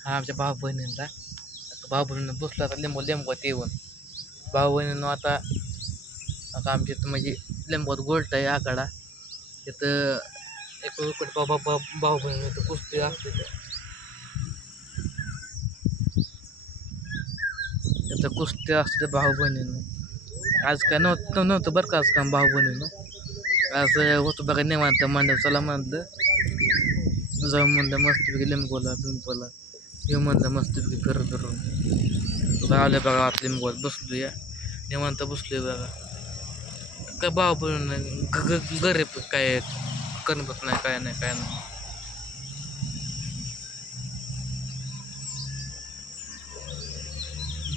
हा आमच्या भाऊ बहिणींचा भाऊ बहिणीनं बसलो आता लिंबू लिंबवत येऊन. भाऊ बहिणीनं आता आता आमच्या इथं म्हणजे लिंबूत गोल्ट आहे आकडा तिथं एक इकडे बाबा भाऊ भाऊ बहिणी इथं कुस्ती असते तिथं कुस्ती असते भाऊ बहिणीनं आज काय नव्हतं नव्हतं बरं का आज काम भाऊ बहिणीनं आज होतं बघा निवांत म्हणलं चला म्हणलं. जाऊ म्हणलं मस्तपैकी लिंबूला बिंबूला. येऊ म्हणलं मस्तपैकी कर करून आले बघा आत लिंबूत बसलो या निवांत बसलोय बघा. काय भाऊ बहिणी गरीब काय करमत नाही काय नाही काय नाही.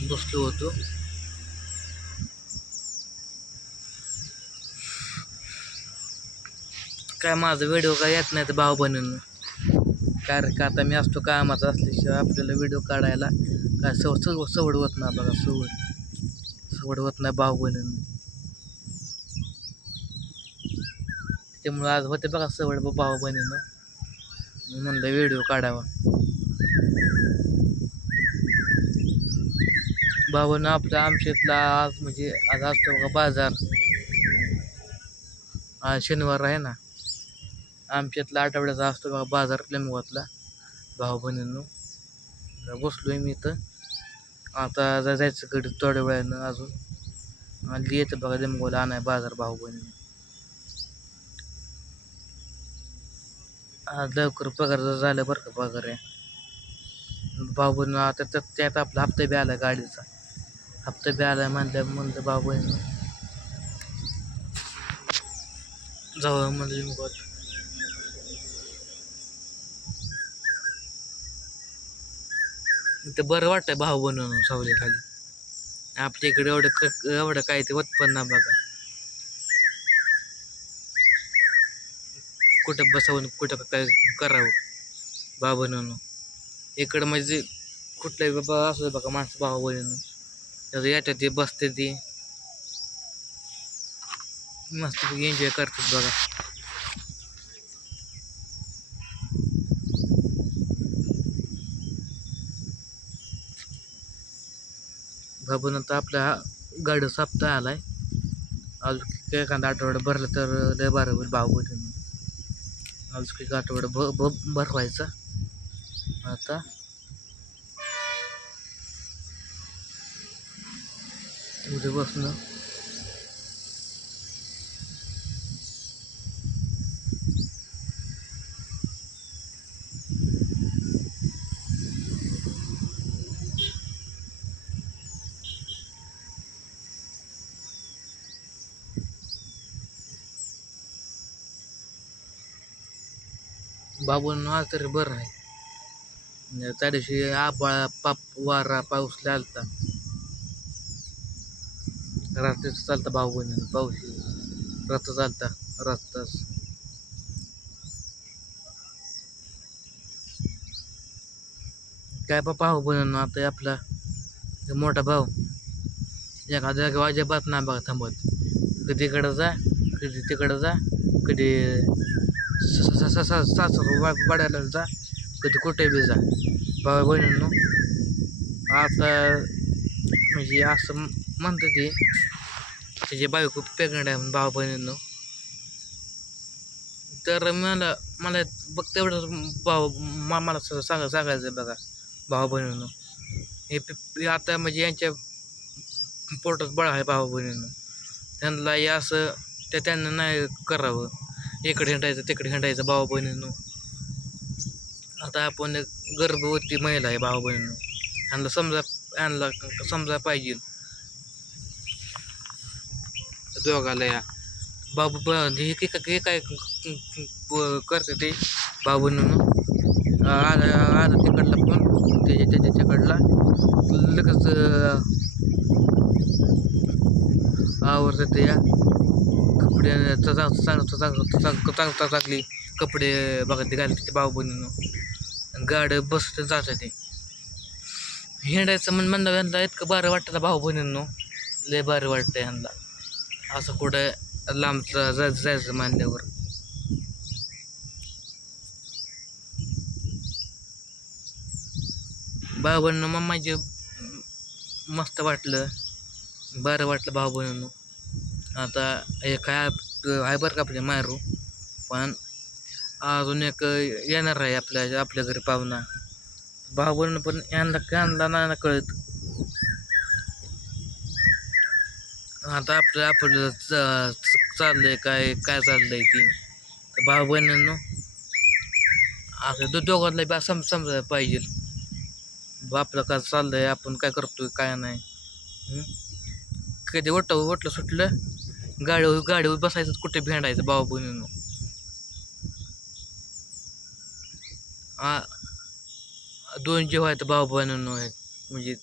बसलो होतो. काय माझा व्हिडिओ काय येत नाही तर भाव बहिणीनं कारण का आता मी असतो कामाचा असल्याशिवाय आपल्याला व्हिडिओ काढायला काय सव सव सवड होत नाही बघा सवड. सवड होत नाही भाऊ बहिणीनं. त्यामुळं आज होते बघा सवड ब- भाऊ बहिणीनं. मी म्हणलं व्हिडिओ काढावा. भावानं आपल्या आमच्या आज म्हणजे आज असतो बघा बाजार. आज शनिवार आहे ना. आमच्या इथला आठवड्याचा असतो बघा बाजार लिंबवातला भाऊ बहिणींनो आहे मी इथं. आता जा- जायचं कडे थोड्या वेळानं अजून. आणि येतं बघा लिंबवाला आणाय बाजार भाऊ बहिणीनं. लवकर पगार जर झालं बरं का पगार आहे. भाऊ आता त्यात त्यात आपला हप्ता बी आला गाडीचा. हप्ता बी आला म्हणल्या म्हणलं भाऊ बहिणी जाऊ म्हणलं ते बरं वाटतं भाऊ बनवून सावली खाली. आपल्या इकडे एवढं क एवढं काय ते उत्पन्न बघा. कुठं बसावून कुठं काय करावं भाऊ बनवून. इकडं म्हणजे कुठलंही बाबा असू बघा माणसं भाऊ बनवून. त्याचं याच्यात ते बसते ती. मस्त एन्जॉय करतात बघा. बाबून आता आपल्या गाडी आला आलाय. अजून एखादा आठवडा भरला तर लय बरं होईल भाव होईल अजून एक आठवडा भ भ भरवायचा. आता उद्या बाबून आज तरी बरं आहे. म्हणजे त्या दिवशी आबाळा पाप वारा पाऊस आलता. रात्रीच चालता भाऊ बहिणी पाऊस. रथ चालता रस्ताच काय बाबा भाऊ बहिणी आता आपला मोठा भाऊ. एखाद्या जागेवर अजिबात नाही बघा थांबत. कधी इकडं जा कधी तिकडं जा कधी सासर वाड्याला जा कधी कुठे बी जा भावा बहिणींनो आता म्हणजे असं म्हणतं ते त्याची बायको प्रेग्नंट आहे भाऊ बहिणींनो तर मला मला बघ तेवढं भाऊ मला सगळं सांगा सांगायचं आहे बघा भाऊ बहिणींनो हे आता म्हणजे यांच्या पोटात बळ आहे भाऊ बहिणींनो त्यांना हे असं ते त्यांना नाही करावं इकडे हिंडायचं तिकडे हिंडायचं भाऊ बहिणींनो. आता आपण एक गर्भवती महिला आहे भाऊ बहिणींनो. ह्यांना समजा ह्यांना समजा पाहिजे. दोघाला या. बाबू हे काय काय करते ते? भाऊ आला आलं तिकडला पण त्याच्या त्याच्या तिकडला. लगेच आवडतं ते या. कपडे चांग चांग चांग चांग चांगली कपडे बघा ते घालते ते भाऊ बहिणीनं गाड बसत जातं ते हिंडायचं म्हण म्हणलं ह्यांना इतकं बरं वाटतं भाऊ लय बरं वाटतं ह्यांना असं कुठं लांबचं जा जायचं मानल्यावर. भाऊ मग म्हणजे मस्त वाटलं. बरं वाटलं भाऊ बहिणीनं आता एक आहे आहे बरं का आपले मारू पण अजून एक येणार आहे आपल्या आपल्या घरी पाहुणा. भाऊ पण यांना आणला नाही ना कळत. आता आपलं आपलं चाललंय काय काय चाललंय ते. तर भाऊ बहिणींनो असं दो दोघांना बी सम समजायला पाहिजे. आपलं काय चाललंय आपण काय करतोय काय नाही. कधी वट वाटलं सुटलं? गाडीवर गाडीवर बसायचं कुठे भेंडायचं भाऊ बहिणीनं आ दोन जे व्हायचं भाऊ बहिणीनं आहेत. म्हणजे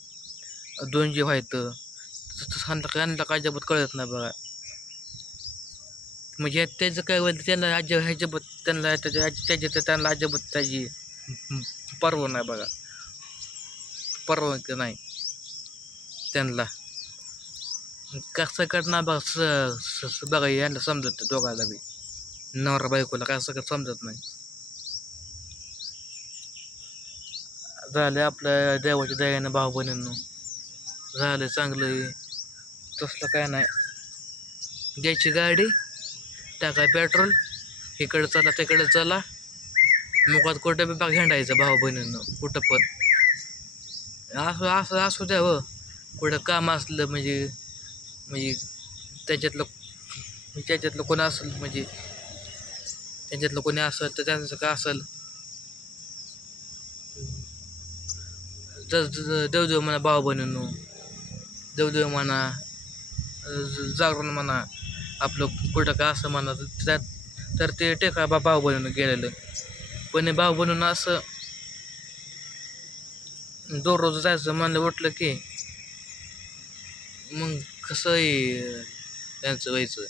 दोन जीव तसं सांगता यांना काय जबत कळत नाही बघा. म्हणजे त्याचं काय होईल त्यांना अजब ह्याच्याबत त्यांना त्याच्या त्याच्या त्यांना अजिबात त्याची पर्व नाही बघा. पर्व नाही. त्यांना. कसं करणार बघ स स- बघा यांना समजत दोघाला बी नवरा बायकोला कसं कर समजत नाही झालं आपल्या देवाच्या दयानं भाऊ बहिणींनो झालं चांगलं तसलं काय नाही घ्यायची गाडी टाका पेट्रोल इकडं चला तिकडं चला मुखात कुठं बी बाग हिंडायचं भाऊ बहिणीनं कुठं पण असं असं असू द्या कुठं काम असलं म्हणजे म्हणजे त्याच्यातलं त्याच्यातलं कोणी असेल म्हणजे त्यांच्यातलं कोणी असेल तर त्यांचं काय असेल? देवदेव म्हणा भाऊ बनवणं देवदेव म्हणा जागरण म्हणा आपलं कुठं का असं म्हणा तर त्यात तर ते टेका बा भाऊ बहिणीनं गेलेलं. पण भाऊ बहिणीनं असं दररोज जायचं म्हणलं उठलं की मग कसं आहे त्यांचं व्हायचं.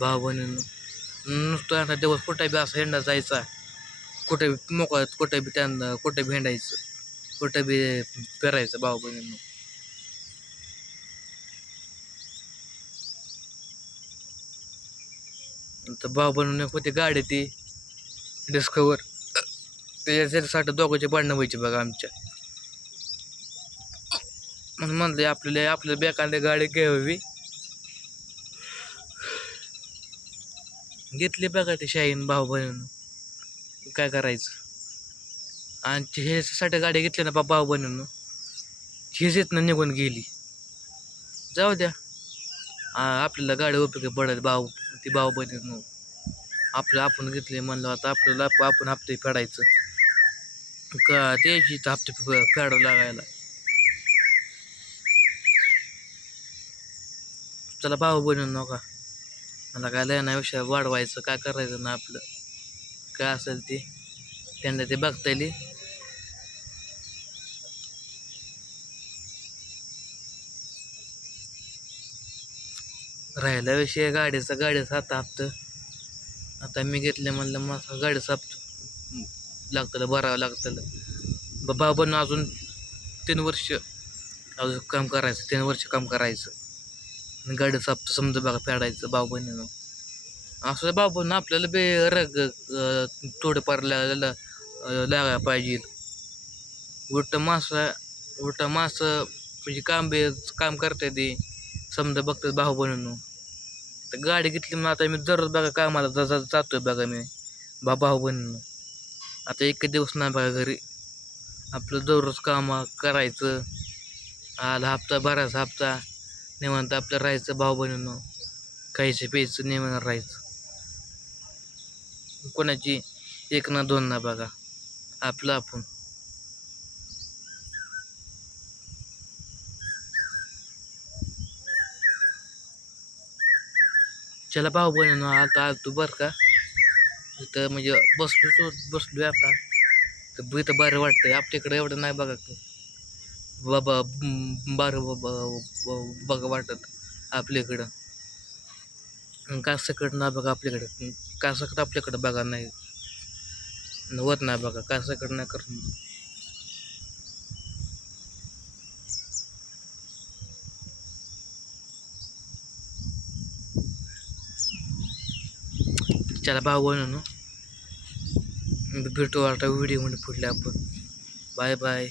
भाऊ बहिणीनं नुसतं आता दिवस कुठे बी असं हेंडा जायचा. कुठे बी मोकळ्यात कुठे बी त्यांना कुठे बी हेंडायचं. कुठे बी फिरायचं भाऊ बहिणीनं तर भाऊ बनवून होती गाडी ती डिस्कवर त्याच्यासाठी दोघांची भांडणं व्हायची बघा आमच्या. म्हणून म्हणले आपल्याला आपल्याला बेकांडे गाडी घ्यावी. घेतली बघा ते शाहीन भाऊ बनवून काय करायचं? आणि ते ह्याच्यासाठी गाडी घेतली ना बा भाऊ बनवून हेच इथनं निघून गेली. जाऊ द्या. आपल्याला गाडी उपयोग पडत भाऊ ती भाऊ बहिणी आपलं आपण घेतले म्हणलं आता आपल्याला आपण हप्ते फेडायचं. का त्याची हप्ते फेडावं लागायला. चला भाऊ बनवून नका. मला काय लयनाविषयी वाढवायचं काय करायचं ना आपलं. काय असेल ते. त्यांना ते बघता येईल. राहिला विषय गाडीचा गाडीचा आता हप्ता. आता मी घेतले म्हणलं मग गाडीचा हप्ता लागतं भरावं लागतं बाबांना अजून तीन वर्ष अजून काम करायचं तीन वर्ष काम करायचं. आणि गाडीचा हप्ता समजा बघा फेडायचं भाऊ बहिणीनं. असं भाऊ बहिण आपल्याला बे रग थोडंफार लागायला लागायला पाहिजे. उलट मासा उलट मासं म्हणजे काम बे काम करता येते समजा बघतात भाऊ बहिणीनं. तर गाडी घेतली मग आता मी दररोज बघा कामाला जा जातोय बघा मी. बा भाऊ बहिणीनं. आता एक दिवस नाही बघा घरी. आपलं दररोज कामं करायचं. आला हप्ता भरायचा हप्ता. निवांत आपलं राहायचं भाऊ बहिणीनं. खायचं प्यायचं निवांत राहायचं. कोणाची एक ना दोन ना बघा. आपलं आपण. चला भाऊ बनवणं आता आलतो बरं का? इथं म्हणजे बसलो तो बसलोय आता. तर इथं बरं वाटतंय. आपल्याकडे एवढं नाही बघा. तू बाबा बार बाबा बघा वाटत आपल्याकडं. कासकडं ना बघा आपल्याकडं. कासकड आपल्याकडं बघा नाही. होत नाही बघा कासकड नाही कर त्याला भाऊ ना भेटू व्हिडिओ म्हणे पुढल्या आपण. Bye bye